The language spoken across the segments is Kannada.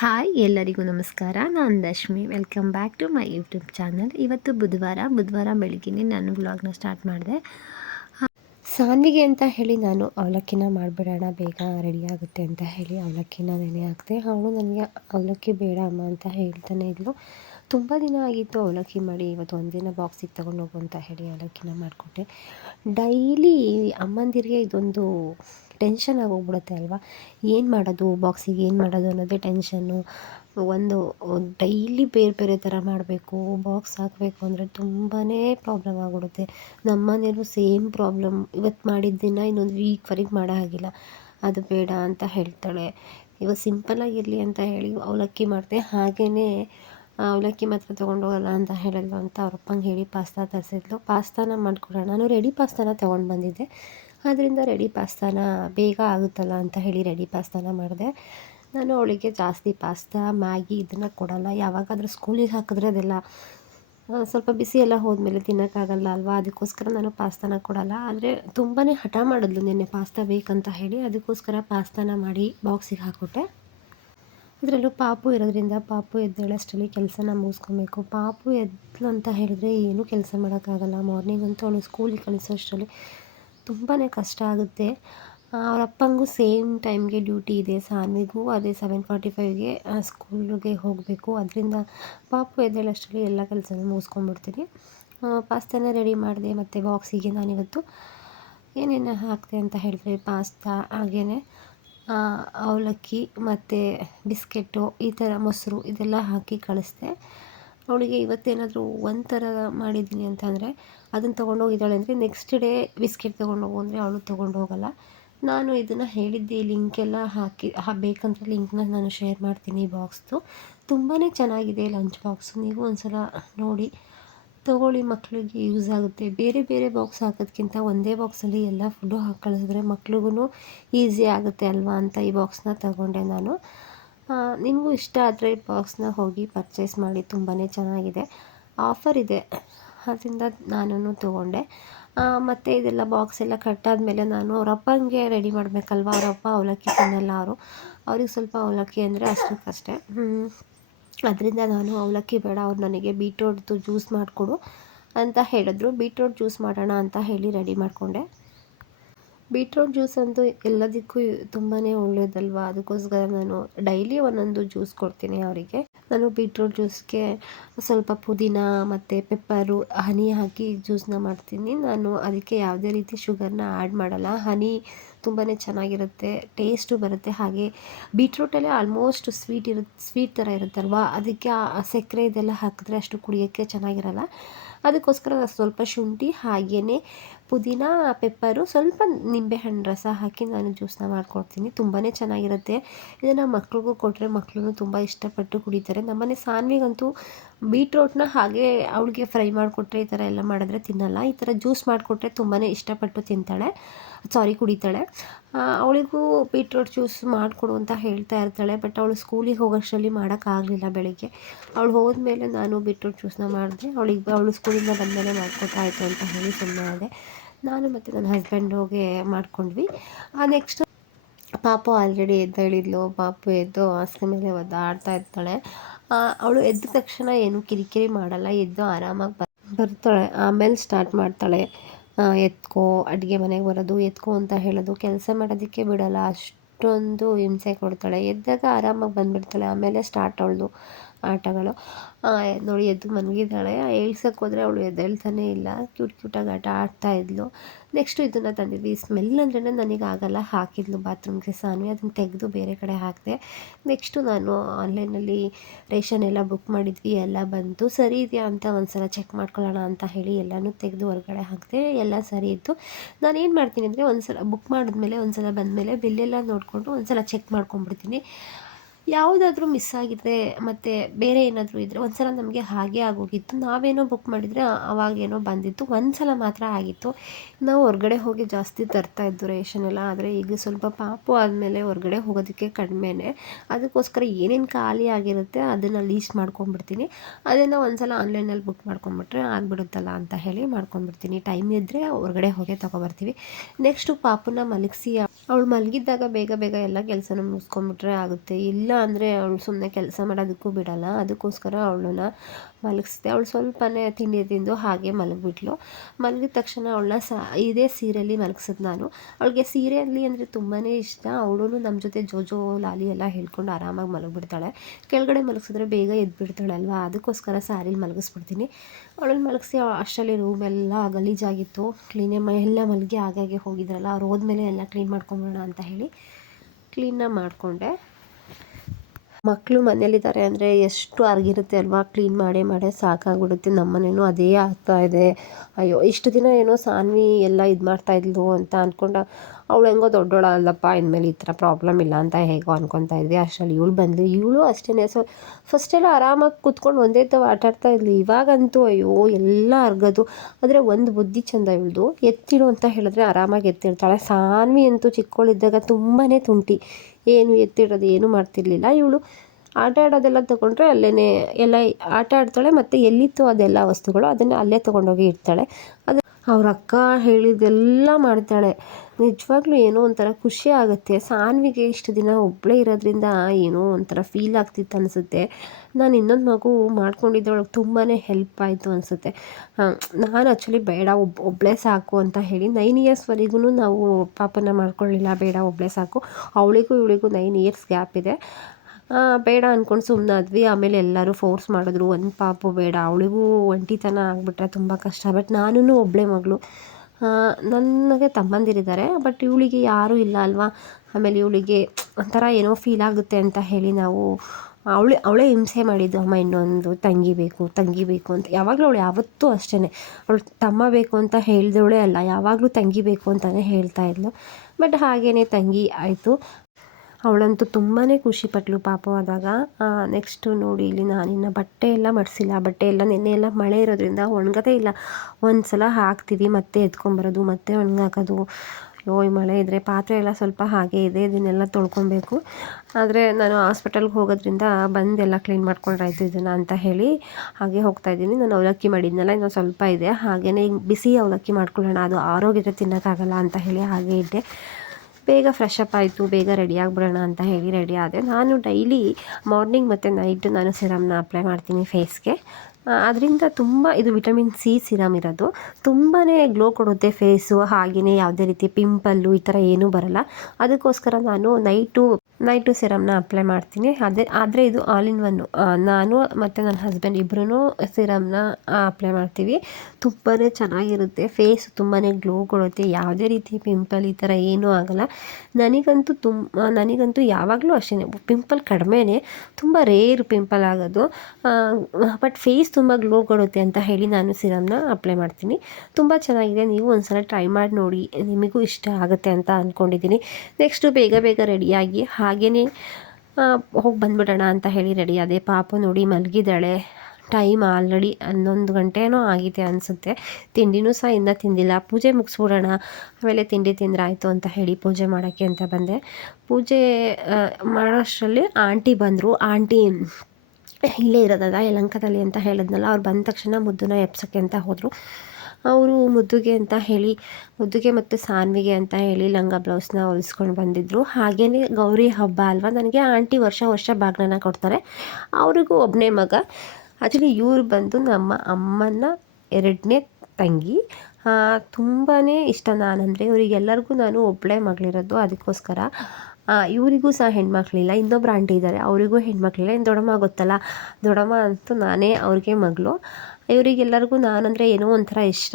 ಹಾಯ್, ಎಲ್ಲರಿಗೂ ನಮಸ್ಕಾರ. ನಾನು Dashmi. Welcome back to my YouTube channel ಇವತ್ತು ಬುಧವಾರ ಬುಧವಾರ ಬೆಳಗ್ಗೆ ನಾನು ವ್ಲಾಗ್ನ ಸ್ಟಾರ್ಟ್ ಮಾಡಿದೆ. ಸಾನ್ವಿಗೆ ಅಂತ ಹೇಳಿ ನಾನು ಅವಲಕ್ಕಿನ ಮಾಡಿಬಿಡೋಣ, ಬೇಗ ರೆಡಿ ಆಗುತ್ತೆ ಅಂತ ಹೇಳಿ ಅವಲಕ್ಕಿನ ನೆನೆ ಹಾಕಿದೆ. ಅವಳು ನನಗೆ ಅವಲಕ್ಕಿ ಬೇಡ ಅಮ್ಮ ಅಂತ ಹೇಳ್ತಾನೆ ಇದ್ಲು. ತುಂಬ ದಿನ ಆಗಿತ್ತು ಅವಲಕ್ಕಿ ಮಾಡಿ, ಇವತ್ತು ಒಂದಿನ ಬಾಕ್ಸಿಗೆ ತೊಗೊಂಡು ಹೋಗು ಅಂತ ಹೇಳಿ ಅವಲಕ್ಕಿನ ಮಾಡಿಕೊಟ್ಟೆ. ಡೈಲಿ ಅಮ್ಮಂದಿರಿಗೆ ಇದೊಂದು ಟೆನ್ಷನ್ ಆಗೋಗ್ಬಿಡುತ್ತೆ ಅಲ್ವಾ? ಏನು ಮಾಡೋದು ಬಾಕ್ಸಿಗೆ ಏನು ಮಾಡೋದು ಅನ್ನೋದೇ ಟೆನ್ಷನ್ನು ಒಂದು ಡೈಲಿ ಬೇರೆ ಬೇರೆ ಥರ ಮಾಡಬೇಕು. ಬಾಕ್ಸ್ ಹಾಕಬೇಕು ಅಂದರೆ ತುಂಬಾ ಪ್ರಾಬ್ಲಮ್ ಆಗಿಬಿಡುತ್ತೆ. ನಮ್ಮ ಸೇಮ್ ಪ್ರಾಬ್ಲಮ್ ಇವತ್ತು ಮಾಡಿದ್ದಿನ ಇನ್ನೊಂದು ವೀಕ್ವರೆಗೆ ಮಾಡೋ ಹಾಗಿಲ್ಲ. ಅದು ಬೇಡ ಅಂತ ಹೇಳ್ತಾಳೆ. ಇವತ್ತು ಸಿಂಪಲ್ಲಾಗಿರಲಿ ಅಂತ ಹೇಳಿ ಅವಲಕ್ಕಿ ಮಾಡಿದೆ. ಹಾಗೆಯೇ ಅವಲಕ್ಕಿ ಮಾತ್ರ ತೊಗೊಂಡೋಗಲ್ಲ ಅಂತ ಹೇಳಿದ್ಲು ಅಂತ ಅವ್ರ ಅಪ್ಪಂಗೆ ಹೇಳಿ ಪಾಸ್ತಾ ತರಿಸಿದ್ಲು. ಪಾಸ್ತಾನ ಮಾಡಿಕೊಡೋಣ. ನಾನು ರೆಡಿ ಪಾಸ್ತಾನ ತೊಗೊಂಡು ಬಂದಿದ್ದೆ. ಆದ್ದರಿಂದ ರೆಡಿ ಪಾಸ್ತಾನ ಬೇಗ ಆಗುತ್ತಲ್ಲ ಅಂತ ಹೇಳಿ ರೆಡಿ ಪಾಸ್ತಾನ ಮಾಡಿದೆ. ನಾನು ಅವಳಿಗೆ ಜಾಸ್ತಿ ಪಾಸ್ತಾ, ಮ್ಯಾಗಿ ಇದನ್ನು ಕೊಡಲ್ಲ. ಯಾವಾಗಾದರೂ ಸ್ಕೂಲಿಗೆ ಹಾಕಿದ್ರೆ ಅದೆಲ್ಲ ಸ್ವಲ್ಪ ಬಿಸಿ ಎಲ್ಲ ಹೋದ್ಮೇಲೆ ತಿನ್ನೋಕ್ಕಾಗಲ್ಲ ಅಲ್ವಾ? ಅದಕ್ಕೋಸ್ಕರ ನಾನು ಪಾಸ್ತಾನ ಕೊಡಲ್ಲ. ಆದರೆ ತುಂಬಾ ಹಠ ಮಾಡಿದ್ಲು ನಿನ್ನೆ ಪಾಸ್ತಾ ಬೇಕಂತ ಹೇಳಿ. ಅದಕ್ಕೋಸ್ಕರ ಪಾಸ್ತಾನ ಮಾಡಿ ಬಾಕ್ಸಿಗೆ ಹಾಕ್ಕೊಟ್ಟೆ ಇದರಲ್ಲೂ ಪಾಪು ಇರೋದ್ರಿಂದ ಪಾಪು ಎದ್ದೇಳಷ್ಟರಲ್ಲಿ ಕೆಲಸನ ಮುಗಿಸ್ಕೊಬೇಕು. ಪಾಪು ಎದ್ಲು ಅಂತ ಹೇಳಿದ್ರೆ ಏನೂ ಕೆಲಸ ಮಾಡೋಕ್ಕಾಗಲ್ಲ. ಮಾರ್ನಿಂಗ್ ಅಂತೂ ಅವಳು ಸ್ಕೂಲಿಗೆ ಕಳಿಸೋಷ್ಟರಲ್ಲಿ ತುಂಬಾ ಕಷ್ಟ ಆಗುತ್ತೆ. ಅವ್ರ ಅಪ್ಪಂಗೂ ಸೇಮ್ ಟೈಮ್ಗೆ ಡ್ಯೂಟಿ ಇದೆ, ಸಾನ್ವಿಗೂ ಅದೇ ಸೆವೆನ್ ಫಾರ್ಟಿ ಫೈವ್ಗೆ ಸ್ಕೂಲ್ಗೆ ಹೋಗಬೇಕು. ಅದರಿಂದ ಪಾಪು ಎದ್ದೇಳಷ್ಟರಲ್ಲಿ ಎಲ್ಲ ಕೆಲಸನೂ ಮುಗಿಸ್ಕೊಂಡ್ಬಿಡ್ತೀನಿ. ಪಾಸ್ತಾನ ರೆಡಿ ಮಾಡಿದೆ, ಮತ್ತು ಬಾಕ್ಸಿಗೆ ನಾನಿವತ್ತು ಏನೇನು ಹಾಕಿದೆ ಅಂತ ಹೇಳಿದ್ರೆ ಪಾಸ್ತಾ ಹಾಗೆಯೇ ಅವಲಕ್ಕಿ, ಮತ್ತು ಬಿಸ್ಕೆಟ್ಟು ಈ ಥರ ಮೊಸರು ಇದೆಲ್ಲ ಹಾಕಿ ಕಳಿಸ್ದೆ. ಅವಳಿಗೆ ಇವತ್ತೇನಾದರೂ ಒಂಥರ ಮಾಡಿದ್ದೀನಿ ಅಂತಂದರೆ ಅದನ್ನು ತೊಗೊಂಡೋಗಿದ್ದಾಳೆ ಅಂದರೆ ನೆಕ್ಸ್ಟ್ ಡೇ ಬಿಸ್ಕೆಟ್ ತೊಗೊಂಡೋಗು ಅಂದರೆ ಅವಳು ತೊಗೊಂಡು ಹೋಗಲ್ಲ ನಾನು ಇದನ್ನು ಹೇಳಿದ್ದೆ ಲಿಂಕೆಲ್ಲ ಹಾಕಿ ಬೇಕಂದ್ರೆ ಲಿಂಕ್ನ ನಾನು ಶೇರ್ ಮಾಡ್ತೀನಿ ಈ ಬಾಕ್ಸ್ದು ತುಂಬಾ ಚೆನ್ನಾಗಿದೆ ಲಂಚ್ ಬಾಕ್ಸು ನೀವು ಒಂದು ಸಲ ನೋಡಿ, ತೊಗೊಳ್ಳಿ ಮಕ್ಕಳಿಗೆ ಯೂಸ್ ಆಗುತ್ತೆ. ಬೇರೆ ಬೇರೆ ಬಾಕ್ಸ್ ಹಾಕೋದ್ಕಿಂತ ಒಂದೇ ಬಾಕ್ಸಲ್ಲಿ ಎಲ್ಲ ಫುಡ್ಡು ಹಾಕಿ ಕಳಿಸಿದ್ರೆ ಮಕ್ಳಿಗೂ ಈಸಿ ಆಗುತ್ತೆ ಅಲ್ವಾ ಅಂತ ಈ ಬಾಕ್ಸ್ನ ತಗೊಂಡೆ ನಾನು. ನಿಮಗೂ ಇಷ್ಟ ಆದರೆ ಬಾಕ್ಸ್ನ ಹೋಗಿ ಪರ್ಚೇಸ್ ಮಾಡಿ ತುಂಬಾ ಚೆನ್ನಾಗಿದೆ. ಆಫರ್ ಇದೆ. ಅದರಿಂದ ನಾನು ತೊಗೊಂಡೆ. ಮತ್ತು ಇದೆಲ್ಲ ಬಾಕ್ಸ್ ಎಲ್ಲ ಕಟ್ಟಾದಮೇಲೆ ನಾನು ಅವ್ರ ರೆಡಿ ಮಾಡಬೇಕಲ್ವ? ಅವರಪ್ಪ ಅವಲಕ್ಕಿ ತಿನ್ನಲ್ಲ ಅವರು. ಅವ್ರಿಗೆ ಸ್ವಲ್ಪ ಅವಲಕ್ಕಿ ಅಂದರೆ ಅಷ್ಟಕ್ಕಷ್ಟೇ. ಅದರಿಂದ ನಾನು ಅವಲಕ್ಕಿ ಬೇಡ, ಅವ್ರು ನನಗೆ ಬೀಟ್ರೋಟ್ದು ಜ್ಯೂಸ್ ಮಾಡಿಕೊಡು ಅಂತ ಹೇಳಿದ್ರು. ಬೀಟ್ರೋಟ್ ಜ್ಯೂಸ್ ಮಾಡೋಣ ಅಂತ ಹೇಳಿ ರೆಡಿ ಮಾಡಿಕೊಂಡೆ. ಬೀಟ್ರೋಟ್ ಜ್ಯೂಸ್ ಅಂತೂ ಎಲ್ಲದಕ್ಕೂ ತುಂಬಾ ಒಳ್ಳೆಯದಲ್ವಾ ಅದಕ್ಕೋಸ್ಕರ ನಾನು ಡೈಲಿ ಒಂದೊಂದು ಜ್ಯೂಸ್ ಕೊಡ್ತೀನಿ ಅವರಿಗೆ. ನಾನು ಬೀಟ್ರೂಟ್ ಜ್ಯೂಸ್ಗೆ ಸ್ವಲ್ಪ ಪುದೀನ ಮತ್ತು ಪೆಪ್ಪರು, ಹನಿ ಹಾಕಿ ಜ್ಯೂಸನ್ನ ಮಾಡ್ತೀನಿ. ನಾನು ಅದಕ್ಕೆ ಯಾವುದೇ ರೀತಿ ಶುಗರ್ನ ಆ್ಯಡ್ ಮಾಡಲ್ಲ. ಹನಿ ತುಂಬಾ ಚೆನ್ನಾಗಿರುತ್ತೆ, ಟೇಸ್ಟು ಬರುತ್ತೆ. ಹಾಗೆ ಬೀಟ್ರೂಟಲ್ಲೇ ಆಲ್ಮೋಸ್ಟ್ ಸ್ವೀಟ್ ಇರುತ್ತೆ ಸ್ವೀಟ್ ಥರ ಇರುತ್ತಲ್ವ? ಅದಕ್ಕೆ ಆ ಸಕ್ಕರೆ ಇದೆಲ್ಲ ಹಾಕಿದ್ರೆ ಅಷ್ಟು ಕುಡಿಯೋಕ್ಕೆ ಚೆನ್ನಾಗಿರಲ್ಲ. ಅದಕ್ಕೋಸ್ಕರ ಸ್ವಲ್ಪ ಶುಂಠಿ, ಹಾಗೆಯೇ ಪುದೀನ, ಪೆಪ್ಪರು, ಸ್ವಲ್ಪ ನಿಂಬೆಹಣ್ಣು ರಸ ಹಾಕಿ ನಾನು ಜ್ಯೂಸನ್ನ ಮಾಡ್ಕೊಡ್ತೀನಿ. ತುಂಬಾ ಚೆನ್ನಾಗಿರುತ್ತೆ. ಇದನ್ನು ಮಕ್ಳಿಗೂ ಕೊಟ್ಟರೆ ಮಕ್ಕಳು ತುಂಬ ಇಷ್ಟಪಟ್ಟು ಕುಡಿತಾರೆ. ನಮ್ಮನೆ ಸಾನ್ವಿಗಂತೂ ಬೀಟ್ರೋಟ್ನ ಹಾಗೆ ಅವಳಿಗೆ ಫ್ರೈ ಮಾಡಿಕೊಟ್ರೆ ಈ ಥರ ಎಲ್ಲ ಮಾಡಿದ್ರೆ ತಿನ್ನಲ್ಲ. ಈ ಥರ ಜ್ಯೂಸ್ ಮಾಡಿಕೊಟ್ರೆ ತುಂಬಾ ಇಷ್ಟಪಟ್ಟು ತಿಂತಾಳೆ. ಸಾರಿ ಕುಡಿತಾಳೆ. ಅವಳಿಗೂ ಬೀಟ್ರೋಟ್ ಜ್ಯೂಸ್ ಮಾಡಿಕೊಡು ಅಂತ ಹೇಳ್ತಾ ಇರ್ತಾಳೆ ಬಟ್ ಅವಳು ಸ್ಕೂಲಿಗೆ ಹೋಗೋಷ್ಟರಲ್ಲಿ ಮಾಡೋಕ್ಕಾಗಲಿಲ್ಲ ಬೆಳಿಗ್ಗೆ. ಅವಳು ಹೋದ್ಮೇಲೆ ನಾನು ಬೀಟ್ರೋಟ್ ಜ್ಯೂಸನ್ನ ಮಾಡಿದೆ. ಅವಳಿಗೆ, ಅವಳು ಸ್ಕೂಲಿಂದ ಬಂದಮೇಲೆ ಮಾಡ್ಕೊಟ್ಟಾಯಿತು ಅಂತ ಹೇಳಿ ಸುಮ್ಮನೆ ಆದೆ. ನಾನು ಮತ್ತು ನನ್ನ ಹಸ್ಬೆಂಡ್ ಹೋಗಿ ಮಾಡ್ಕೊಂಡ್ವಿ. ನೆಕ್ಸ್ಟ್ ಪಾಪ ಆಲ್ರೆಡಿ ಎದ್ದೇಳಿದ್ಲು ಪಾಪು ಎದ್ದು ಹಾಸಿಗೆ ಮೇಲೆ ಒದ್ದಾಡ್ತಾ ಇರ್ತಾಳೆ. ಅವಳು ಎದ್ದ ತಕ್ಷಣ ಏನು ಕಿರಿಕಿರಿ ಮಾಡಲ್ಲ, ಎದ್ದು ಆರಾಮಾಗಿ ಬರ್ತಾಳೆ. ಆಮೇಲೆ ಸ್ಟಾರ್ಟ್ ಮಾಡ್ತಾಳೆ. ಎತ್ಕೋ, ಅಡುಗೆ ಮನೆಗೆ ಬರೋದು, ಎತ್ಕೋ ಅಂತ ಹೇಳೋದು, ಕೆಲಸ ಮಾಡೋದಕ್ಕೆ ಬಿಡೋಲ್ಲ. ಅಷ್ಟೊಂದು ಹಿಂಸೆ ಕೊಡ್ತಾಳೆ. ಎದ್ದಾಗ ಆರಾಮಾಗಿ ಬಂದುಬಿಡ್ತಾಳೆ. ಆಮೇಲೆ ಸ್ಟಾರ್ಟ್ ಅವಳದು. ಆಟಗಳು. ನೋಡಿ, ಎದ್ದು ಏಳ್ಸಕ್ಕೆ ಹೋದರೆ ಅವಳು ಎದ್ದೇಳ್ತಾನೆ ಇಲ್ಲ. ಕ್ಯೂಟ್ ಕ್ಯೂಟಾಗಿ ಆಟ ಆಡ್ತಾ ಇದ್ಲು. ನೆಕ್ಸ್ಟು ಇದನ್ನು ತಂದಿದ್ವಿ. ಸ್ಮೆಲ್ ಅಂದ್ರೆ ನನಗೆ ಆಗಲ್ಲ. ಹಾಕಿದ್ಲು ಬಾತ್ರೂಮ್ಗೆ ಸಾನ್ವಿ. ಅದನ್ನು ತೆಗೆದು ಬೇರೆ ಕಡೆ ಹಾಕಿದೆ. ನೆಕ್ಸ್ಟು ನಾನು ಆನ್ಲೈನಲ್ಲಿ ರೇಷನ್ ಎಲ್ಲ ಬುಕ್ ಮಾಡಿದ್ವಿ. ಎಲ್ಲ ಬಂತು. ಸರಿ ಇದೆಯಾ ಅಂತ ಒಂದ್ಸಲ ಚೆಕ್ ಮಾಡ್ಕೊಳ್ಳೋಣ ಅಂತ ಹೇಳಿ ಎಲ್ಲನೂ ತೆಗೆದು ಹೊರಗಡೆ ಹಾಕಿದೆ. ಎಲ್ಲ ಸರಿ ಇತ್ತು. ನಾನು ಏನು ಮಾಡ್ತೀನಿ ಅಂದರೆ ಒಂದು ಸಲ ಬುಕ್ ಮಾಡಿದ್ಮೇಲೆ ಒಂದು ಸಲ ಬಂದಮೇಲೆ ಬಿಲ್ಲೆಲ್ಲ ನೋಡಿಕೊಂಡು ಒಂದು ಸಲ ಚೆಕ್ ಮಾಡ್ಕೊಂಡ್ಬಿಡ್ತೀನಿ. ಯಾವುದಾದ್ರೂ ಮಿಸ್ ಆಗಿದ್ರೆ ಮತ್ತು ಬೇರೆ ಏನಾದರೂ ಇದ್ದರೆ ಒಂದು ಸಲ ನಮಗೆ ಹಾಗೆ ಆಗೋಗಿತ್ತು. ನಾವೇನೋ ಬುಕ್ ಮಾಡಿದರೆ ಅವಾಗೇನೋ ಬಂದಿತ್ತು. ಒಂದು ಸಲ ಮಾತ್ರ ಆಗಿತ್ತು. ನಾವು ಹೊರಗಡೆ ಹೋಗಿ ಜಾಸ್ತಿ ತರ್ತಾಯಿದ್ದು ರೇಷನ್ ಎಲ್ಲ ಆದರೆ ಈಗ ಸ್ವಲ್ಪ ಪಾಪು ಆದಮೇಲೆ ಹೊರಗಡೆ ಹೋಗೋದಕ್ಕೆ ಕಡಿಮೆನೇ. ಅದಕ್ಕೋಸ್ಕರ ಏನೇನು ಖಾಲಿ ಆಗಿರುತ್ತೆ ಅದನ್ನು ಲೀಸ್ಟ್ ಮಾಡ್ಕೊಂಬಿಡ್ತೀನಿ ಅದನ್ನು ಒಂದು ಸಲ ಆನ್ಲೈನಲ್ಲಿ ಬುಕ್ ಮಾಡ್ಕೊಂಬಿಟ್ರೆ ಆಗಿಬಿಡುತ್ತಲ್ಲ ಅಂತ ಹೇಳಿ ಮಾಡ್ಕೊಂಡ್ಬಿಡ್ತೀನಿ. ಟೈಮ್ ಇದ್ದರೆ ಹೊರಗಡೆ ಹೋಗಿ ತೊಗೊಬರ್ತೀವಿ. ನೆಕ್ಸ್ಟು ಪಾಪುನ ಮಲಗಿಸಿ, ಅವಳು ಮಲಗಿದ್ದಾಗ ಬೇಗ ಬೇಗ ಎಲ್ಲ ಕೆಲಸನ ಮುಗಿಸ್ಕೊಂಬಿಟ್ರೆ ಆಗುತ್ತೆ. ಇಲ್ಲ ಅಂದರೆ ಅವಳು ಸುಮ್ಮನೆ ಕೆಲಸ ಮಾಡೋದಕ್ಕೂ ಬಿಡಲ್ಲ. ಅದಕ್ಕೋಸ್ಕರ ಅವಳನ್ನ ಮಲಗಿಸಿದೆ. ಅವಳು ಸ್ವಲ್ಪನೇ ತಿಂಡಿ ತಿಂದು ಹಾಗೆ ಮಲಗಿಬಿಟ್ಲು. ಮಲಗಿದ ತಕ್ಷಣ ಅವಳನ್ನ ಸ ಇದೇ ಸೀರೆಯಲ್ಲಿ ಮಲಗಿಸಿದ್ ನಾನು. ಅವಳಿಗೆ ಸೀರೆಯಲ್ಲಿ ಅಂದರೆ ತುಂಬಾ ಇಷ್ಟ. ಅವಳು ನಮ್ಮ ಜೊತೆ ಜೋಜೋ ಲಾಲಿ ಎಲ್ಲ ಹೇಳ್ಕೊಂಡು ಆರಾಮಾಗಿ ಮಲಗಿಬಿಡ್ತಾಳೆ. ಕೆಳಗಡೆ ಮಲಗಿಸಿದ್ರೆ ಬೇಗ ಎದ್ಬಿಡ್ತಾಳೆ ಅಲ್ವಾ ಅದಕ್ಕೋಸ್ಕರ ಸ್ಯಾರಿಲಿ ಮಲಗಿಸ್ಬಿಡ್ತೀನಿ. ಅವಳನ್ನ ಮಲಗಿಸಿ ಅಷ್ಟರಲ್ಲಿ ರೂಮೆಲ್ಲ ಗಲೀಜಾಗಿತ್ತು. ಕ್ಲೀನ್ ಎಲ್ಲ ಮಲಗಿ ಆಗಾಗೆ ಹೋಗಿದ್ರಲ್ಲ, ಅವ್ರು ಹೋದ್ಮೇಲೆ ಎಲ್ಲ ಕ್ಲೀನ್ ಮಾಡ್ಕೊಂಬಿಡೋಣ ಅಂತ ಹೇಳಿ ಕ್ಲೀನಾಗಿ ಮಾಡಿಕೊಂಡೆ. ಮಕ್ಕಳು ಮನೇಲಿದ್ದಾರೆ ಅಂದರೆ ಎಷ್ಟು ಅರ್ಗಿರುತ್ತೆ ಅಲ್ವಾ? ಕ್ಲೀನ್ ಮಾಡೇ ಮಾಡೇ ಸಾಕಾಗ್ಬಿಡುತ್ತೆ. ನಮ್ಮ ಮನೇಲೂ ಅದೇ ಆಗ್ತಾ ಇದೆ. ಅಯ್ಯೋ, ಇಷ್ಟು ದಿನ ಏನೋ ಸಾನ್ವಿ ಎಲ್ಲ ಇದು ಮಾಡ್ತಾಯಿದ್ಲು ಅಂತ ಅಂದ್ಕೊಂಡು ಅವಳು ಹೆಂಗೋ ದೊಡ್ಡೋಳ ಅಲ್ಲಪ್ಪ, ಇನ್ಮೇಲೆ ಈ ಥರ ಪ್ರಾಬ್ಲಮ್ ಇಲ್ಲ ಅಂತ ಹೇಗೋ ಅನ್ಕೊತಾ ಇದ್ವಿ. ಅಷ್ಟರಲ್ಲಿ ಇವಳು ಬಂದ್ಲು. ಇವಳು ಅಷ್ಟೇ ಸೊ ಫಸ್ಟೆಲ್ಲ ಆರಾಮಾಗಿ ಕೂತ್ಕೊಂಡು ಒಂದೇ ಥರ ಆಟ ಆಡ್ತಾ ಇದ್ಲು. ಇವಾಗಂತೂ ಅಯ್ಯೋ, ಎಲ್ಲ ಅರ್ಗೋದು. ಆದರೆ ಒಂದು ಬುದ್ಧಿ ಚಂದ ಇವಳ್ದು. ಎತ್ತಿಡು ಅಂತ ಹೇಳಿದ್ರೆ ಆರಾಮಾಗಿ ಎತ್ತಿರ್ತಾಳೆ ಸಾನ್ವಿ ಅಂತೂ ಚಿಕ್ಕವಳಿದ್ದಾಗ ತುಂಬಾ ತುಂಟಿ. ಏನು ಎತ್ತಿಡೋದು, ಏನು ಮಾಡ್ತಿರ್ಲಿಲ್ಲ. ಇವಳು ಆಟ ಆಡೋದೆಲ್ಲ ತೊಗೊಂಡ್ರೆ ಅಲ್ಲೇ ಎಲ್ಲ ಆಟ ಆಡ್ತಾಳೆ, ಮತ್ತು ಎಲ್ಲಿತ್ತು ಅದೆಲ್ಲ ವಸ್ತುಗಳು ಅದನ್ನು ಅಲ್ಲೇ ತೊಗೊಂಡೋಗಿ ಇಡ್ತಾಳೆ. ಅದು ಅವ್ರ ಅಕ್ಕ ಹೇಳಿದ್ದೆಲ್ಲ ಮಾಡ್ತಾಳೆ. ನಿಜವಾಗ್ಲೂ ಏನೋ ಒಂಥರ ಖುಷಿ ಆಗುತ್ತೆ. ಸಾನ್ವಿಗೆ ಇಷ್ಟು ದಿನ ಒಬ್ಬಳೇ ಇರೋದ್ರಿಂದ ಏನೋ ಒಂಥರ ಫೀಲ್ ಆಗ್ತಿತ್ತು ಅನಿಸುತ್ತೆ. ನಾನು ಇನ್ನೊಂದು ಮಗು ಮಾಡ್ಕೊಂಡಿದ್ದೊಳಗೆ ತುಂಬಾ ಹೆಲ್ಪ್ ಆಯಿತು ಅನಿಸುತ್ತೆ. ನಾನು ಆ್ಯಕ್ಚುಲಿ ಬೇಡ ಒಬ್ಬ ಒಬ್ಬಳೇ ಸಾಕು ಅಂತ ಹೇಳಿ ನೈನ್ ಇಯರ್ಸ್ವರೆಗೂ ನಾವು ಪಾಪನ ಮಾಡ್ಕೊಳ್ಳಿಲ್ಲ, ಬೇಡ ಒಬ್ಬಳೇ ಸಾಕು. ಅವಳಿಗೂ ಇವಳಿಗೂ ನೈನ್ ಇಯರ್ಸ್ ಗ್ಯಾಪ್ ಇದೆ. ಬೇಡ ಅಂದ್ಕೊಂಡು ಸುಮ್ಮನಾದ್ವಿ ಆಮೇಲೆ ಎಲ್ಲರೂ ಫೋರ್ಸ್ ಮಾಡಿದ್ರು. ಒಂದು ಪಾಪು ಬೇಡ. ಅವಳಿಗೂ ಒಂಟಿತನ ಆಗಿಬಿಟ್ರೆ ತುಂಬ ಕಷ್ಟ. ಬಟ್ ನಾನೂ ಒಬ್ಬಳೇ ಮಗಳು. ನನಗೆ ತಮ್ಮಂದಿರಿದ್ದಾರೆ ಬಟ್ ಇವಳಿಗೆ ಯಾರೂ ಇಲ್ಲ ಅಲ್ವಾ? ಆಮೇಲೆ ಇವಳಿಗೆ ಒಂಥರ ಏನೋ ಫೀಲ್ ಆಗುತ್ತೆ ಅಂತ ಹೇಳಿ ನಾವು ಅವಳೆ, ಅವಳೇ ಹಿಂಸೆ ಮಾಡಿದ್ದು. ಅಮ್ಮ, ಇನ್ನೊಂದು ತಂಗಿ ಬೇಕು ತಂಗಿ ಬೇಕು ಅಂತ. ಯಾವಾಗಲೂ ಅವಳು ಯಾವತ್ತೂ ಅಷ್ಟೇ ಅವಳು ತಮ್ಮ ಬೇಕು ಅಂತ ಹೇಳಿದವಳೇ ಅಲ್ಲ. ಯಾವಾಗಲೂ ತಂಗಿ ಬೇಕು ಅಂತಲೇ ಹೇಳ್ತಾ ಇದ್ಲು. ಬಟ್ ಹಾಗೇ ತಂಗಿ ಆಯಿತು. ಅವಳಂತೂ ತುಂಬಾ ಖುಷಿಪಟ್ಲು ಪಾಪವಾದಾಗ ನೆಕ್ಸ್ಟು ನೋಡಿ ಇಲ್ಲಿ ನಾನಿನ್ನು ಬಟ್ಟೆ ಎಲ್ಲ ಮಡಿಸಿಲ್ಲ. ಬಟ್ಟೆ ಎಲ್ಲ ನೆನ್ನೆ ಎಲ್ಲ ಮಳೆ ಇರೋದ್ರಿಂದ ಒಣಗದೇ ಇಲ್ಲ. ಒಂದು ಸಲ ಹಾಕ್ತೀವಿ, ಮತ್ತೆ ಎತ್ಕೊಂಬರೋದು, ಮತ್ತೆ ಒಣಗಾಕೋದು. ಅಯ್ಯೋ ಈ ಮಳೆ ಇದ್ದರೆ ಪಾತ್ರೆ ಎಲ್ಲ ಸ್ವಲ್ಪ ಹಾಗೆ ಇದೆ, ಇದನ್ನೆಲ್ಲ ತೊಳ್ಕೊಬೇಕು. ಆದರೆ ನಾನು ಹಾಸ್ಪಿಟಲ್ಗೆ ಹೋಗೋದ್ರಿಂದ ಬಂದೆಲ್ಲ ಕ್ಲೀನ್ ಮಾಡ್ಕೊಂಡ್ರಾಯ್ತು ಇದನ್ನು ಅಂತ ಹೇಳಿ ಹಾಗೆ ಹೋಗ್ತಾ ಇದ್ದೀನಿ. ನಾನು ಅವಲಕ್ಕಿ ಮಾಡಿದ್ನಲ್ಲ, ಇನ್ನೊಂದು ಸ್ವಲ್ಪ ಇದೆ. ಹಾಗೆಯೇ ಬಿಸಿ ಅವಲಕ್ಕಿ ಮಾಡ್ಕೊಳ್ಳೋಣ. ಅದು ಆರೋಗ್ಯದ ತಿನ್ನೋಕ್ಕಾಗಲ್ಲ ಅಂತ ಹೇಳಿ ಹಾಗೆ ಇದ್ದೆ. ಬೇಗ ಫ್ರೆಶ್ ಅಪ್ ಆಯಿತು, ಬೇಗ ರೆಡಿ ಆಗಿಬಿಡೋಣ ಅಂತ ಹೇಳಿ ರೆಡಿ ಆದೆ. ನಾನು ಡೈಲಿ ಮಾರ್ನಿಂಗ್ ಮತ್ತು ನೈಟ್ ನಾನು ಸಿರಮ್ನ ಅಪ್ಲೈ ಮಾಡ್ತೀನಿ ಫೇಸ್ಗೆ ಅದರಿಂದ ತುಂಬ ಇದು ವಿಟಮಿನ್ ಸಿ ಸಿರಮ್ ಇರೋದು. ತುಂಬಾ ಗ್ಲೋ ಕೊಡುತ್ತೆ ಫೇಸು ಹಾಗೆಯೇ ಯಾವುದೇ ರೀತಿ ಪಿಂಪಲ್ಲು ಈ ಥರ ಏನೂ ಬರಲ್ಲ. ಅದಕ್ಕೋಸ್ಕರ ನಾನು ನೈಟು ನೈಟು ಸಿರಮ್ನ ಅಪ್ಲೈ ಮಾಡ್ತೀನಿ. ಅದೇ, ಆದರೆ ಇದು ಆಲ್ ಇನ್ ಒನ್ನು ನಾನು ಮತ್ತು ನನ್ನ ಹಸ್ಬೆಂಡ್ ಇಬ್ಬರೂ ಸಿರಮ್ನ ಅಪ್ಲೈ ಮಾಡ್ತೀವಿ. ತುಂಬಾ ಚೆನ್ನಾಗಿರುತ್ತೆ. ಫೇಸ್ ತುಂಬಾ ಗ್ಲೋ ಕೊಡುತ್ತೆ. ಯಾವುದೇ ರೀತಿ ಪಿಂಪಲ್ ಈ ಥರ ಏನೂ ಆಗೋಲ್ಲ. ನನಗಂತೂ ತುಂಬ ನನಗಂತೂ ಯಾವಾಗಲೂ ಅಷ್ಟೇ. ಪಿಂಪಲ್ ಕಡಿಮೆನೆ, ತುಂಬ ರೇರ್ ಪಿಂಪಲ್ ಆಗೋದು. ಬಟ್ ಫೇಸ್ ತುಂಬ ಗ್ಲೋ ಕೊಡುತ್ತೆ ಅಂತ ಹೇಳಿ ನಾನು ಸಿರಮ್ನ ಅಪ್ಲೈ ಮಾಡ್ತೀನಿ. ತುಂಬ ಚೆನ್ನಾಗಿದೆ. ನೀವು ಒಂದ್ಸಲ ಟ್ರೈ ಮಾಡಿ ನೋಡಿ. ನಿಮಗೂ ಇಷ್ಟ ಆಗುತ್ತೆ ಅಂತ ಅಂದ್ಕೊಂಡಿದ್ದೀನಿ ನೆಕ್ಸ್ಟು ಬೇಗ ಬೇಗ ರೆಡಿಯಾಗಿ ಹಾಗೆಯೇ ಹೋಗಿ ಬಂದ್ಬಿಡೋಣ ಅಂತ ಹೇಳಿ ರೆಡಿ ಅದೇ ಪಾಪು ನೋಡಿ ಮಲಗಿದ್ದಾಳೆ. ಟೈಮ್ ಆಲ್ರೆಡಿ ಹನ್ನೊಂದು ಗಂಟೆನೋ ಆಗಿದೆ ಅನಿಸುತ್ತೆ. ತಿಂಡಿನೂ ಸಹ ಇನ್ನೂ ತಿಂದಿಲ್ಲ. ಪೂಜೆ ಮುಗಿಸ್ಬಿಡೋಣ. ಆಮೇಲೆ ತಿಂಡಿ ತಿಂದ್ರೆ ಆಯಿತು ಅಂತ ಹೇಳಿ ಪೂಜೆ ಮಾಡೋಕ್ಕೆ ಅಂತ ಬಂದೆ. ಪೂಜೆ ಮಾಡೋಷ್ಟರಲ್ಲಿ ಆಂಟಿ ಬಂದರು. ಆಂಟಿ ಇಲ್ಲೇ ಇರೋದಲ್ಲ, ಯಲಂಕದಲ್ಲಿ ಅಂತ ಹೇಳಿದ್ನಲ್ಲ, ಅವ್ರು ಬಂದ ತಕ್ಷಣ ಮುದ್ದನ್ನ ಎಪ್ಸೋಕ್ಕೆ ಅಂತ ಹೋದರು. ಅವರು ಮುದ್ದುಗೆ ಅಂತ ಹೇಳಿ, ಮುದ್ದುಗೆ ಮತ್ತು ಸಾನ್ವಿಗೆ ಅಂತ ಹೇಳಿ ಲಂಗ ಬ್ಲೌಸ್ನ ಹೊಲಿಸ್ಕೊಂಡು ಬಂದಿದ್ದರು ಹಾಗೆಯೇ ಗೌರಿ ಹಬ್ಬ ಅಲ್ವಾ? ನನಗೆ ಆಂಟಿ ವರ್ಷ ವರ್ಷ ಬಾಗ್ನನ ಕೊಡ್ತಾರೆ. ಅವ್ರಿಗೂ ಒಬ್ಬನೇ ಮಗ. ಆ್ಯಕ್ಚುಲಿ ಇವ್ರು ಬಂದು ನಮ್ಮ ಅಮ್ಮನ ಎರಡನೇ ತಂಗಿ. ತುಂಬಾ ಇಷ್ಟ ನಾನಂದರೆ ಇವರಿಗೆಲ್ಲರಿಗೂ ನಾನು ಒಬ್ಬಳೇ ಮಗಳಿರೋದು. ಅದಕ್ಕೋಸ್ಕರ ಇವರಿಗೂ ಸಹ ಹೆಣ್ಮಕ್ಳಿಲ್ಲ, ಇನ್ನೊಬ್ರು ಆಂಟಿ ಇದ್ದಾರೆ ಅವರಿಗೂ ಹೆಣ್ಮಕ್ಳಿಲ್ಲ ಇನ್ನು ದೊಡ್ಡಮ್ಮ ಗೊತ್ತಲ್ಲ. ದೊಡ್ಡಮ್ಮ ಅಂತೂ ನಾನೇ ಅವ್ರಿಗೆ ಮಗಳು. ಇವರಿಗೆಲ್ಲರಿಗೂ ನಾನಂದರೆ ಏನೋ ಒಂಥರ ಇಷ್ಟ.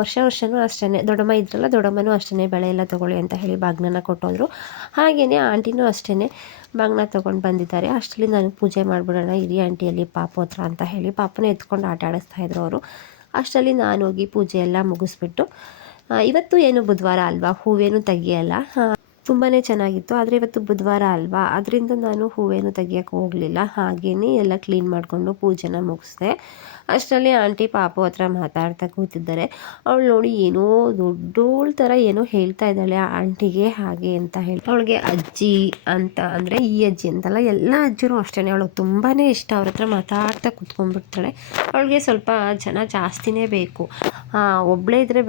ವರ್ಷ ವರ್ಷವೂ ಅಷ್ಟೇ ದೊಡ್ಡಮ್ಮ ಇದ್ರಲ್ಲ, ದೊಡ್ಡಮ್ಮನೂ ಅಷ್ಟೇ ಬೆಳೆ ಎಲ್ಲ ತೊಗೊಳ್ಳಿ ಅಂತ ಹೇಳಿ ಬಾಗ್ನನ ಕೊಟ್ಟೋದ್ರು. ಹಾಗೇ ಆಂಟಿನೂ ಅಷ್ಟೇ ಬಾಗ್ನ ತೊಗೊಂಡು ಬಂದಿದ್ದಾರೆ. ಅಷ್ಟರಲ್ಲಿ ನಾನು ಪೂಜೆ ಮಾಡಿಬಿಡೋಣ, ಇರಿ ಆಂಟಿಯಲ್ಲಿ ಪಾಪ ಹತ್ರ ಅಂತ ಹೇಳಿ ಪಾಪನ ಎತ್ಕೊಂಡು ಆಟ ಆಡಿಸ್ತಾ ಇದ್ರು ಅವರು. ಅಷ್ಟರಲ್ಲಿ ನಾನು ಹೋಗಿ ಪೂಜೆ ಎಲ್ಲ ಮುಗಿಸ್ಬಿಟ್ಟು ಇವತ್ತು ಏನು ಬುಧವಾರ ಅಲ್ವಾ? ಹೂವೇನು ತೆಗಿಯಲ್ಲ. ತುಂಬಾ ಚೆನ್ನಾಗಿತ್ತು. ಆದರೆ ಇವತ್ತು ಬುಧವಾರ ಅಲ್ವಾ? ಅದರಿಂದ ನಾನು ಹೂವೇನು ತೆಗಿಯೋಕ್ಕೆ ಹೋಗಲಿಲ್ಲ. ಹಾಗೆಯೇ ಎಲ್ಲ ಕ್ಲೀನ್ ಮಾಡಿಕೊಂಡು ಪೂಜೆನ ಮುಗಿಸ್ದೆ. ಅಷ್ಟರಲ್ಲಿ ಆಂಟಿ ಪಾಪು ಹತ್ರ ಮಾತಾಡ್ತಾ ಕೂತಿದ್ದಾರೆ. ಅವಳು ನೋಡಿ ಏನೋ ದೊಡ್ಡೋಳ ಥರ ಏನೋ ಹೇಳ್ತಾ ಇದ್ದಾಳೆ ಆ ಆಂಟಿಗೆ ಹಾಗೆ ಅಂತ ಹೇಳಿ. ಅವಳಿಗೆ ಅಜ್ಜಿ ಅಂತ ಅಂದರೆ ಈ ಅಜ್ಜಿ ಅಂತಲ್ಲ ಎಲ್ಲ ಅಜ್ಜರು ಅಷ್ಟೇ ಅವಳು ತುಂಬಾ ಇಷ್ಟ ಅವ್ರ ಹತ್ರ ಮಾತಾಡ್ತಾ ಕೂತ್ಕೊಂಡ್ಬಿಡ್ತಾಳೆ. ಅವಳಿಗೆ ಸ್ವಲ್ಪ ಜನ ಜಾಸ್ತಿನೇ ಬೇಕು. ಒಬ್ಬಳೇ ಇದ್ದರೆ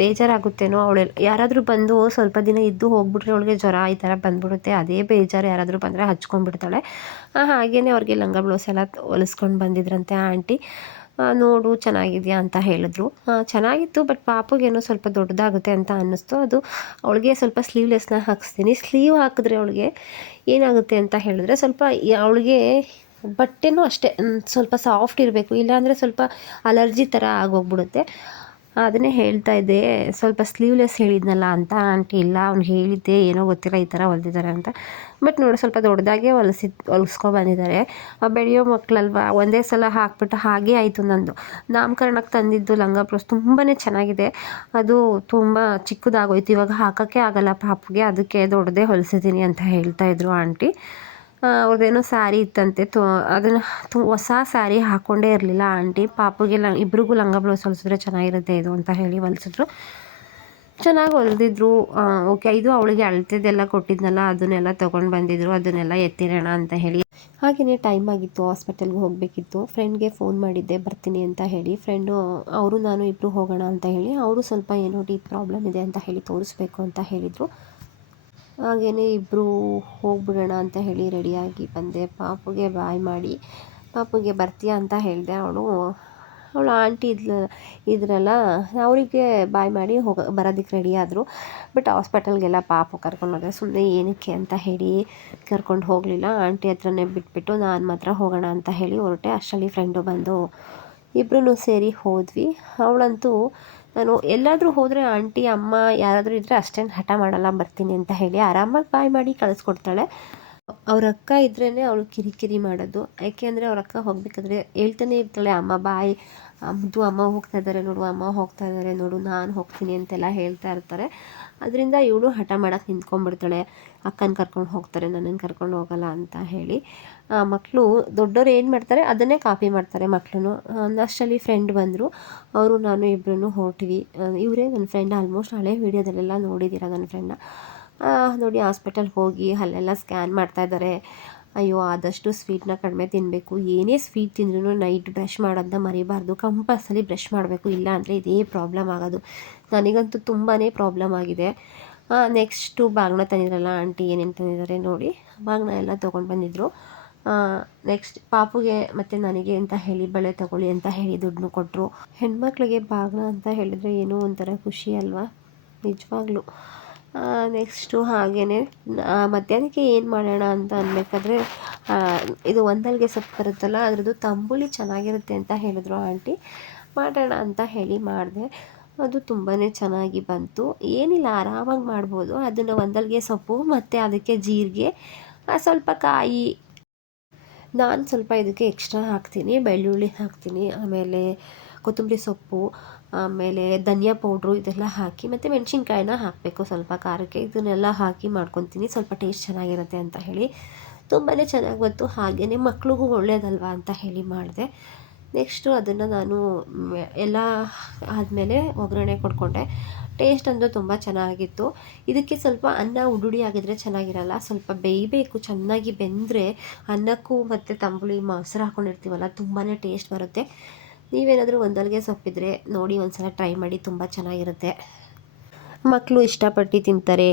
ಬೇಜಾರಾಗುತ್ತೇನೋ. ಅವಳು ಯಾರಾದರೂ ಬಂದು ಸ್ವಲ್ಪ ದಿನ ಇದ್ದು ಹೋಗ್ಬಿಟ್ರೆ ಅವಳಿಗೆ ಅವಳಿಗೆ ಜ್ವರ ಈ ಥರ ಬಂದ್ಬಿಡುತ್ತೆ, ಅದೇ ಬೇಜಾರು ಯಾರಾದರೂ ಬಂದರೆ ಹಚ್ಕೊಂಡ್ಬಿಡ್ತಾಳೆ. ಹಾಗೇ ಅವ್ರಿಗೆ ಲಂಗ ಬ್ಲೌಸ್ ಎಲ್ಲ ಹೊಲಿಸ್ಕೊಂಡು ಬಂದಿದ್ರಂತೆ ಆಂಟಿ. ನೋಡು ಚೆನ್ನಾಗಿದೆಯಾ ಅಂತ ಹೇಳಿದ್ರು. ಚೆನ್ನಾಗಿತ್ತು, ಬಟ್ ಪಾಪುಗೇನೋ ಸ್ವಲ್ಪ ದೊಡ್ಡದಾಗುತ್ತೆ ಅಂತ ಅನ್ನಿಸ್ತು. ಅದು ಅವಳಿಗೆ ಸ್ವಲ್ಪ ಸ್ಲೀವ್ಲೆಸ್ನ ಹಾಕಿಸ್ತೀನಿ. ಸ್ಲೀವ್ ಹಾಕಿದ್ರೆ ಅವಳಿಗೆ ಏನಾಗುತ್ತೆ ಅಂತ ಹೇಳಿದ್ರೆ ಸ್ವಲ್ಪ ಅವಳಿಗೆ ಬಟ್ಟೆನೂ ಅಷ್ಟೇ ಸ್ವಲ್ಪ ಸಾಫ್ಟ್ ಇರಬೇಕು, ಇಲ್ಲಾಂದರೆ ಸ್ವಲ್ಪ ಅಲರ್ಜಿ ಥರ ಆಗೋಗ್ಬಿಡುತ್ತೆ. ಅದನ್ನೇ ಹೇಳ್ತಾ ಇದ್ದೆ, ಸ್ವಲ್ಪ ಸ್ಲೀವ್ಲೆಸ್ ಹೇಳಿದ್ನಲ್ಲ ಅಂತ, ಆಂಟಿ ಇಲ್ಲ, ಅವ್ನು ಹೇಳಿದ್ದೆ, ಏನೋ ಗೊತ್ತಿಲ್ಲ, ಈ ಥರ ಹೊಲ್ದಿದ್ದಾರೆ ಅಂತ. ಬಟ್ ನೋಡಿ, ಸ್ವಲ್ಪ ದೊಡ್ಡದಾಗೆ ಹೊಲಿಸಿ ಹೊಲಿಸ್ಕೊ ಬಂದಿದ್ದಾರೆ. ಬೆಳೆಯೋ ಮಕ್ಕಳಲ್ವ ಒಂದೇ ಸಲ ಹಾಕ್ಬಿಟ್ಟು ಹಾಗೆ ಆಯಿತು ನಂದು. ನಾಮಕರಣಕ್ಕೆ ತಂದಿದ್ದು ಲಂಗ ಬ್ಲೌಸ್ ತುಂಬಾ ಚೆನ್ನಾಗಿದೆ. ಅದು ತುಂಬ ಚಿಕ್ಕದಾಗೋಯ್ತು. ಇವಾಗ ಹಾಕೋಕ್ಕೆ ಆಗಲ್ಲ ಪಾಪುಗೆ, ಅದಕ್ಕೆ ದೊಡ್ಡದೇ ಹೊಲಿಸಿದ್ದೀನಿ ಅಂತ ಹೇಳ್ತಾ ಇದ್ರು ಆಂಟಿ. ಅವ್ರದ್ದೇನೋ ಸ್ಯಾರಿ ಇತ್ತಂತೆ. ತೊ, ಅದನ್ನು ತು, ಹೊಸ ಸ್ಯಾರಿ ಹಾಕ್ಕೊಂಡೇ ಇರಲಿಲ್ಲ ಆಂಟಿ. ಪಾಪುಗೆ ಲಂಗ ಇಬ್ರಿಗೂ ಲಂಗ ಬ್ಲೌಸ್ ಹೊಲಿಸಿದ್ರೆ ಚೆನ್ನಾಗಿರುತ್ತೆ ಇದು ಅಂತ ಹೇಳಿ ಹೊಲಿಸಿದ್ರು. ಚೆನ್ನಾಗಿ ಹೊಲಿದಿದ್ರು. ಓಕೆ, ಇದು ಅವಳಿಗೆ ಅಳ್ತಿದ್ದೆಲ್ಲ ಕೊಟ್ಟಿದ್ನಲ್ಲ, ಅದನ್ನೆಲ್ಲ ತೊಗೊಂಡು ಬಂದಿದ್ರು, ಅದನ್ನೆಲ್ಲ ಎತ್ತಿರೋಣ ಅಂತ ಹೇಳಿ. ಹಾಗೆಯೇ ಟೈಮ್ ಆಗಿತ್ತು ಹಾಸ್ಪಿಟಲ್ಗೆ ಹೋಗಬೇಕಿತ್ತು. ಫ್ರೆಂಡ್ಗೆ ಫೋನ್ ಮಾಡಿದ್ದೆ, ಬರ್ತೀನಿ ಅಂತ ಹೇಳಿ. ಫ್ರೆಂಡು ಅವರು, ನಾನು ಇಬ್ಬರು ಹೋಗೋಣ ಅಂತ ಹೇಳಿ, ಅವರು ಸ್ವಲ್ಪ ಏನೋ ಡೀಪ್ ಪ್ರಾಬ್ಲಮ್ ಇದೆ ಅಂತ ಹೇಳಿ ತೋರಿಸ್ಬೇಕು ಅಂತ ಹೇಳಿದರು. ಹಾಗೆಯೇ ಇಬ್ಬರೂ ಹೋಗ್ಬಿಡೋಣ ಅಂತ ಹೇಳಿ ರೆಡಿಯಾಗಿ ಬಂದೆ. ಪಾಪುಗೆ ಬಾಯ್ ಮಾಡಿ, ಪಾಪುಗೆ ಬರ್ತೀಯಾ ಅಂತ ಹೇಳಿದೆ ಅವಳು. ಅವಳು ಆಂಟಿ ಇದ್ಲ, ಇದ್ರಲ್ಲ, ಅವರಿಗೆ ಬಾಯ್ ಮಾಡಿ ಹೋಗ ಬರೋದಕ್ಕೆ ರೆಡಿ ಆದರು. ಬಟ್ ಹಾಸ್ಪಿಟಲ್ಗೆಲ್ಲ ಪಾಪು ಕರ್ಕೊಂಡು ಹೋದೆ ಸುಮ್ಮನೆ ಏನಕ್ಕೆ ಅಂತ ಹೇಳಿ ಕರ್ಕೊಂಡು ಹೋಗಲಿಲ್ಲ. ಆಂಟಿ ಹತ್ರನೇ ಬಿಟ್ಬಿಟ್ಟು ನಾನು ಮಾತ್ರ ಹೋಗೋಣ ಅಂತ ಹೇಳಿ ಹೊರಟೆ. ಅಷ್ಟರಲ್ಲಿ ಫ್ರೆಂಡು ಬಂದು ಇಬ್ಬರೂ ಸೇರಿ ಹೋದ್ವಿ. ಅವಳಂತೂ ನಾನು ಎಲ್ಲಾದರೂ ಹೋದರೆ ಆಂಟಿ, ಅಮ್ಮ ಯಾರಾದರೂ ಇದ್ದರೆ ಅಷ್ಟೇನು ಹಠ ಮಾಡಲ್ಲ, ಬರ್ತೀನಿ ಅಂತ ಹೇಳಿ ಆರಾಮಾಗಿ ಬಾಯ್ ಮಾಡಿ ಕಳಿಸ್ಕೊಡ್ತಾಳೆ. ಅವ್ರ ಅಕ್ಕ ಇದ್ರೇ ಅವಳು ಕಿರಿಕಿರಿ ಮಾಡೋದು. ಯಾಕೆ ಅಂದರೆ ಅವ್ರ ಅಕ್ಕ ಹೋಗ್ಬೇಕಾದ್ರೆ ಹೇಳ್ತಾನೆ ಇರ್ತಾಳೆ, ಅಮ್ಮ ಬಾಯ್ ಅಮ್ಮದು ಅಮ್ಮ ಹೋಗ್ತಾ ಇದ್ದಾರೆ ನೋಡು, ಅಮ್ಮ ಹೋಗ್ತಾ ಇದ್ದಾರೆ ನೋಡು, ನಾನು ಹೋಗ್ತೀನಿ ಅಂತೆಲ್ಲ ಹೇಳ್ತಾ ಇರ್ತಾರೆ. ಅದರಿಂದ ಇವಳು ಹಠ ಮಾಡೋಕ್ಕೆ ನಿಂತ್ಕೊಂಡ್ಬಿಡ್ತಾಳೆ. ಅಕ್ಕನ ಕರ್ಕೊಂಡು ಹೋಗ್ತಾರೆ ನನ್ನನ್ನು ಕರ್ಕೊಂಡು ಹೋಗಲ್ಲ ಅಂತ ಹೇಳಿ. ಮಕ್ಕಳು ದೊಡ್ಡವ್ರು ಏನು ಮಾಡ್ತಾರೆ, ಅದನ್ನೇ ಕಾಪಿ ಮಾಡ್ತಾರೆ ಮಕ್ಕಳು ಅಷ್ಟರಲ್ಲಿ ಫ್ರೆಂಡ್ ಬಂದರು. ಅವರು, ನಾನು ಇಬ್ಬರೂ ಹೊರಟಿವಿ. ಇವರೇ ನನ್ನ ಫ್ರೆಂಡ್ ಆಲ್ಮೋಸ್ಟ್ ಹಳೆ ವೀಡಿಯೋದಲ್ಲೆಲ್ಲ ನೋಡಿದ್ದೀರ ನನ್ನ ಫ್ರೆಂಡ್ನ ನೋಡಿ ಹಾಸ್ಪಿಟಲ್ ಹೋಗಿ ಅಲ್ಲೆಲ್ಲ ಸ್ಕ್ಯಾನ್ ಮಾಡ್ತಾಯಿದ್ದಾರೆ ಅಯ್ಯೋ, ಆದಷ್ಟು ಸ್ವೀಟ್ನ ಕಡಿಮೆ ತಿನ್ನಬೇಕು ಏನೇ ಸ್ವೀಟ್ ತಿಂದ್ರೂ ನೈಟ್ ಬ್ರಷ್ ಮಾಡೋದನ್ನ ಮರಿಬಾರ್ದು. ಕಂಪಲ್ಸರಿ ಬ್ರಷ್ ಮಾಡಬೇಕು. ಇಲ್ಲ ಅಂದರೆ ಇದೇ ಪ್ರಾಬ್ಲಮ್ ಆಗೋದು. ನನಗಂತೂ ತುಂಬಾ ಪ್ರಾಬ್ಲಮ್ ಆಗಿದೆ. ನೆಕ್ಸ್ಟು ಬಾಗ್ನ ತಂದಿದ್ರಲ್ಲ, ಆಂಟಿ ಏನೇನು ತಂದಿದ್ದಾರೆ ನೋಡಿ. ಬಾಗ್ನ ಎಲ್ಲ ತೊಗೊಂಡು ಬಂದಿದ್ದರು ನೆಕ್ಸ್ಟ್ ಪಾಪುಗೆ ಮತ್ತು ನನಗೆ ಅಂತ ಹೇಳಿ ಬಳೆ ತಗೊಳ್ಳಿ ಅಂತ ಹೇಳಿ ದುಡ್ಡನ್ನು ಕೊಟ್ಟರು ಹೆಣ್ಮಕ್ಳಿಗೆ ಬಾಗ್ನ ಅಂತ ಹೇಳಿದರೆ ಏನೋ ಒಂಥರ ಖುಷಿ ಅಲ್ವಾ? ನಿಜವಾಗ್ಲೂ. ನೆಕ್ಸ್ಟು ಹಾಗೆಯೇ ಮಧ್ಯಾಹ್ನಕ್ಕೆ ಏನು ಮಾಡೋಣ ಅಂತ ಅನ್ಬೇಕಾದ್ರೆ ಇದು ಒಂದಲ್ಗೆ ಸೊಪ್ಪು ಬರುತ್ತಲ್ಲ, ಅದರದ್ದು ತಂಬುಳಿ ಚೆನ್ನಾಗಿರುತ್ತೆ ಅಂತ ಹೇಳಿದ್ರು ಆಂಟಿ. ಮಾಡೋಣ ಅಂತ ಹೇಳಿ ಮಾಡಿದೆ. ಅದು ತುಂಬಾ ಚೆನ್ನಾಗಿ ಬಂತು. ಏನಿಲ್ಲ, ಆರಾಮಾಗಿ ಮಾಡ್ಬೋದು. ಅದನ್ನು ಒಂದಲ್ಗೆ ಸೊಪ್ಪು ಮತ್ತು ಅದಕ್ಕೆ ಜೀರಿಗೆ ಸ್ವಲ್ಪ ಕಾಯಿ ನಾನು ಸ್ವಲ್ಪ ಇದಕ್ಕೆ ಎಕ್ಸ್ಟ್ರಾ ಹಾಕ್ತೀನಿ, ಬೆಳ್ಳುಳ್ಳಿ ಹಾಕ್ತೀನಿ, ಆಮೇಲೆ ಕೊತ್ತಂಬರಿ ಸೊಪ್ಪು, ಆಮೇಲೆ ಧನಿಯಾ ಪೌಡ್ರು ಇದೆಲ್ಲ ಹಾಕಿ, ಮತ್ತು ಮೆಣಸಿನ್ಕಾಯಿನ ಹಾಕಬೇಕು ಸ್ವಲ್ಪ ಖಾರಕ್ಕೆ. ಇದನ್ನೆಲ್ಲ ಹಾಕಿ ಮಾಡ್ಕೊತೀನಿ, ಸ್ವಲ್ಪ ಟೇಸ್ಟ್ ಚೆನ್ನಾಗಿರುತ್ತೆ ಅಂತ ಹೇಳಿ. ತುಂಬಾ ಚೆನ್ನಾಗಿ ಬಂತು ಹಾಗೆಯೇ ಮಕ್ಳಿಗೂ ಒಳ್ಳೇದಲ್ವಾ ಅಂತ ಹೇಳಿ ಮಾಡಿದೆ. ನೆಕ್ಸ್ಟು ಅದನ್ನು ನಾನು ಎಲ್ಲ ಆದಮೇಲೆ ಒಗ್ಗರಣೆ ಕೊಡ್ಕೊಂಡೆ. ಟೇಸ್ಟ್ ಅಂದರೂ ತುಂಬ ಚೆನ್ನಾಗಿತ್ತು. ಇದಕ್ಕೆ ಸ್ವಲ್ಪ ಅನ್ನ ಉಡುಡಿ ಆಗಿದ್ರೆ ಚೆನ್ನಾಗಿರಲ್ಲ. ಸ್ವಲ್ಪ ಬೇಯಬೇಕು, ಚೆನ್ನಾಗಿ ಬೆಂದರೆ ಅನ್ನಕ್ಕೂ ಮತ್ತು ತಂಬುಳಿ ಮೊಸರು ಹಾಕ್ಕೊಂಡಿರ್ತೀವಲ್ಲ ತುಂಬಾ ಟೇಸ್ಟ್ ಬರುತ್ತೆ. ನೀವೇನಾದರೂ ಒಂದಲ್ಗೆ ಸೊಪ್ಪಿದ್ರೆ ನೋಡಿ, ಒಂದ್ಸಲ ಟ್ರೈ ಮಾಡಿ, ತುಂಬ ಚೆನ್ನಾಗಿರುತ್ತೆ. ಮಕ್ಕಳು ಇಷ್ಟಪಟ್ಟು ತಿಂತಾರೆ.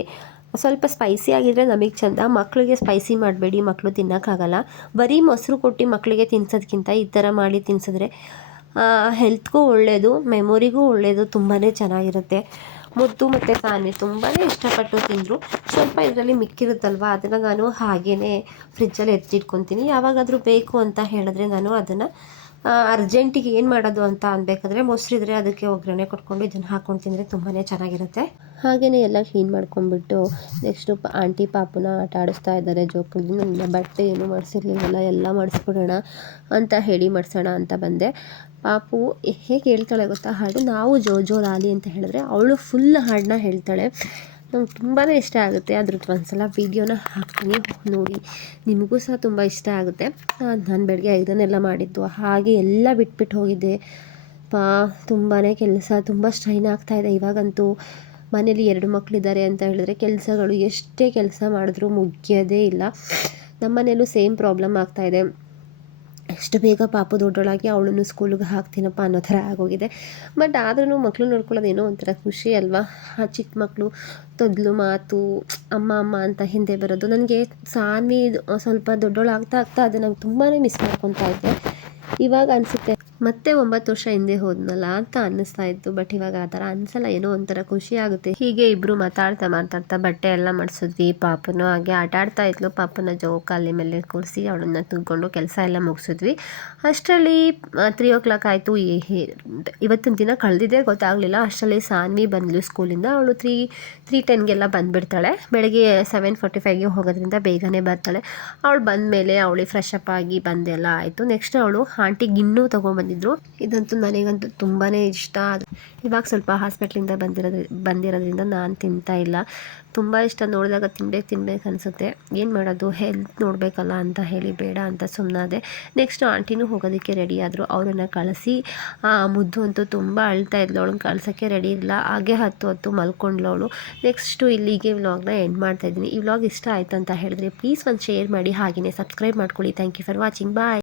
ಸ್ವಲ್ಪ ಸ್ಪೈಸಿ ಆಗಿದ್ರೆ ನಮಗೆ ಚೆಂದ. ಮಕ್ಕಳಿಗೆ ಸ್ಪೈಸಿ ಮಾಡಬೇಡಿ ಮಕ್ಕಳು ತಿನ್ನೋಕ್ಕಾಗಲ್ಲ. ಬರೀ ಮೊಸರು ಕೊಟ್ಟು ಮಕ್ಕಳಿಗೆ ತಿನ್ಸೋದ್ಕಿಂತ ಈ ಥರ ಮಾಡಿ ತಿನ್ಸಿದ್ರೆ ಹೆಲ್ತ್ಗೂ ಒಳ್ಳೆಯದು ಮೆಮೊರಿಗೂ ಒಳ್ಳೆಯದು ತುಂಬಾ ಚೆನ್ನಾಗಿರುತ್ತೆ. ಮುದ್ದು ಮತ್ತು ಸಾನೆ ತುಂಬಾ ಇಷ್ಟಪಟ್ಟು ತಿಂದರು. ಸ್ವಲ್ಪ ಇದರಲ್ಲಿ ಮಿಕ್ಕಿರುತ್ತಲ್ವ? ಅದನ್ನು ನಾನು ಹಾಗೇ ಫ್ರಿಜ್ಜಲ್ಲಿ ಎತ್ತಿಟ್ಕೊತೀನಿ ಯಾವಾಗಾದರೂ ಬೇಕು ಅಂತ ಹೇಳಿದ್ರೆ ನಾನು ಅದನ್ನು ಅರ್ಜೆಂಟಿಗೆ ಏನು ಮಾಡೋದು ಅಂತ ಅನ್ಬೇಕಾದ್ರೆ ಮೊಸರಿದ್ರೆ ಅದಕ್ಕೆ ಒಗ್ಗರಣೆ ಕೊಟ್ಕೊಂಡು ಇದನ್ನು ಹಾಕೊಂಡು ತಿಂದರೆ ತುಂಬಾ ಚೆನ್ನಾಗಿರುತ್ತೆ. ಹಾಗೆಯೇ ಎಲ್ಲ ಕ್ಲೀನ್ ಮಾಡ್ಕೊಂಡ್ಬಿಟ್ಟು ನೆಕ್ಸ್ಟು ಆಂಟಿ ಪಾಪುನ ಆಟ ಆಡಿಸ್ತಾ ಇದ್ದಾರೆ ಜೋಕಲ್ಲಿ. ನನ್ನ ಬಟ್ಟೆ ಏನು ಮಾಡಿಸಿರ್ಲಿಲ್ಲ ಎಲ್ಲ ಮಾಡಿಸ್ಬಿಡೋಣ ಅಂತ ಹೇಳಿ ಮಾಡಿಸೋಣ ಅಂತ ಬಂದೆ. ಪಾಪು ಹೇಗೆ ಹೇಳ್ತಾಳೆ ಗೊತ್ತಾ? ಹಾಡು ನಾವು ಜೋ ಜೋ ಲಾಲಿ ಅಂತ ಹೇಳಿದ್ರೆ ಅವಳು ಫುಲ್ ಹಾಡನ್ನ ಹೇಳ್ತಾಳೆ. ನಂಗೆ ತುಂಬಾ ಇಷ್ಟ ಆಗುತ್ತೆ. ಅದ್ರದ್ದು ಒಂದು ಸಲ ವೀಡಿಯೋನ ಹಾಕ್ತೀನಿ, ನೋಡಿ. ನಿಮಗೂ ಸಹ ತುಂಬ ಇಷ್ಟ ಆಗುತ್ತೆ. ನಾನು ಬೆಳಗ್ಗೆ ಇದನ್ನೆಲ್ಲ ಮಾಡಿದ್ದು. ಹಾಗೆ ಎಲ್ಲ ಬಿಟ್ಬಿಟ್ಟು ಹೋಗಿದ್ದೆ. ಪಾ ತುಂಬಾ ಕೆಲಸ, ತುಂಬ ಸ್ಟ್ರೈನ್ ಆಗ್ತಾಯಿದೆ ಇವಾಗಂತೂ ಮನೇಲಿ ಎರಡು ಮಕ್ಕಳಿದ್ದಾರೆ ಅಂತ ಹೇಳಿದ್ರೆ ಕೆಲಸಗಳು ಎಷ್ಟೇ ಕೆಲಸ ಮಾಡಿದ್ರೂ ಮುಗಿಯೋದೇ ಇಲ್ಲ. ನಮ್ಮ ಮನೇಲೂ ಸೇಮ್ ಪ್ರಾಬ್ಲಮ್ ಆಗ್ತಾಯಿದೆ ಎಷ್ಟು ಬೇಗ ಪಾಪ ದೊಡ್ಡೊಳಗೆ ಅವಳನ್ನು ಸ್ಕೂಲಿಗೆ ಹಾಕ್ತೀನಪ್ಪ ಅನ್ನೋ ಥರ ಆಗೋಗಿದೆ. ಬಟ್ ಆದ್ರೂ ಮಕ್ಕಳು ನೋಡ್ಕೊಳ್ಳೋದು ಏನೋ ಒಂಥರ ಖುಷಿ ಅಲ್ವಾ? ಆ ಚಿಕ್ಕ ಮಕ್ಕಳು ತೊದಲು ಮಾತು, ಅಮ್ಮ ಅಮ್ಮ ಅಂತ ಹಿಂದೆ ಬರೋದು. ನನಗೆ ಸಾನ್ವಿ ಸ್ವಲ್ಪ ದೊಡ್ಡೋಳಾಗ್ತಾ ಆಗ್ತಾ ಅದು ನಂಗೆ ತುಂಬಾ ಮಿಸ್ ಮಾಡ್ಕೊತಾ ಇದ್ದೆ. ಇವಾಗ ಅನಿಸುತ್ತೆ ಮತ್ತೆ ಒಂಬತ್ತು ವರ್ಷ ಹಿಂದೆ ಹೋದ್ನಲ್ಲ ಅಂತ ಅನ್ನಿಸ್ತಾ ಇತ್ತು. ಬಟ್ ಇವಾಗ ಆ ಥರ ಅನ್ಸಲ್ಲ ಏನೋ ಒಂಥರ ಖುಷಿ ಆಗುತ್ತೆ. ಹೀಗೆ ಇಬ್ಬರು ಮಾತಾಡ್ತಾ ಮಾತಾಡ್ತಾ ಬಟ್ಟೆ ಎಲ್ಲ ಮಾಡಿಸಿದ್ವಿ. ಪಾಪನು ಹಾಗೆ ಆಟ ಆಡ್ತಾ ಇದ್ಲು. ಪಾಪನ ಜೋಕಾಲಿ ಮೇಲೆ ಕೂರಿಸಿ ಅವಳನ್ನ ತುಂಬಿಕೊಂಡು ಕೆಲಸ ಎಲ್ಲ ಮುಗಿಸಿದ್ವಿ. ಅಷ್ಟರಲ್ಲಿ ತ್ರೀ ಓ ಕ್ಲಾಕ್ ಆಯಿತು. ಇವತ್ತಿನ ದಿನ ಕಳೆದಿದೆ ಗೊತ್ತಾಗಲಿಲ್ಲ. ಅಷ್ಟರಲ್ಲಿ ಸಾನ್ವಿ ಬಂದ್ಲು ಸ್ಕೂಲಿಂದ ಅವಳು ತ್ರೀ ತ್ರೀ ಟೆನ್ಗೆಲ್ಲ ಬಂದುಬಿಡ್ತಾಳೆ. ಬೆಳಗ್ಗೆ ಸೆವೆನ್ ಫೋರ್ಟಿ ಫೈವ್ಗೆ ಹೋಗೋದ್ರಿಂದ ಬೇಗನೆ ಬರ್ತಾಳೆ. ಅವಳು ಬಂದ ಮೇಲೆ ಅವಳಿಗೆ ಫ್ರೆಶ್ ಅಪ್ ಆಗಿ ಬಂದೆಲ್ಲ ಆಯಿತು. ನೆಕ್ಸ್ಟ್ ಅವಳು ಆಂಟಿಗೆ ಇನ್ನೂ ತೊಗೊಂಬಂದಿದ್ಲು ಇದಂತೂ ನನಗಂತೂ ತುಂಬಾ ಇಷ್ಟ. ಇವಾಗ ಸ್ವಲ್ಪ ಹಾಸ್ಪಿಟ್ಲಿಂದ ಬಂದಿರೋದ್ರ, ಬಂದಿರೋದ್ರಿಂದ ನಾನು ತಿಂತಾ ಇಲ್ಲ. ತುಂಬ ಇಷ್ಟ ನೋಡಿದಾಗ ತಿನ್ಬೇಕು ತಿನ್ಬೇಕು ಅನಿಸುತ್ತೆ. ಏನು ಮಾಡೋದು? ಹೆಲ್ತ್ ನೋಡಬೇಕಲ್ಲ ಅಂತ ಹೇಳಿ ಬೇಡ ಅಂತ ಸುಮ್ಮನಾದೆ ನೆಕ್ಸ್ಟ್ ಆಂಟಿನೂ ಹೋಗೋದಕ್ಕೆ ರೆಡಿ ಆದರು. ಅವರನ್ನು ಕಳಿಸಿ. ಮುದ್ದು ಅಂತೂ ತುಂಬ ಅಳ್ತಾ ಇದ್ಲು. ಅವಳನ್ನ ಕಳ್ಸೋಕ್ಕೆ ರೆಡಿ ಇಲ್ಲ. ಹಾಗೆ ಹತ್ತು ಹತ್ತು ಮಲ್ಕೊಂಡ್ಲು ಅವಳು. ನೆಕ್ಸ್ಟು ಇಲ್ಲಿಗೆ ವ್ಲಾಗ್ನ ಎಂಡ್ ಮಾಡ್ತಾಯಿದ್ದೀನಿ ಈ ವ್ಲಾಗ್ ಇಷ್ಟ ಆಯ್ತು ಅಂತ ಹೇಳಿದ್ರೆ ಪ್ಲೀಸ್ ಒಂದು ಶೇರ್ ಮಾಡಿ. ಹಾಗೆಯೇ ಸಬ್ಸ್ಕ್ರೈಬ್ ಮಾಡ್ಕೊಳ್ಳಿ. Thank you for watching bye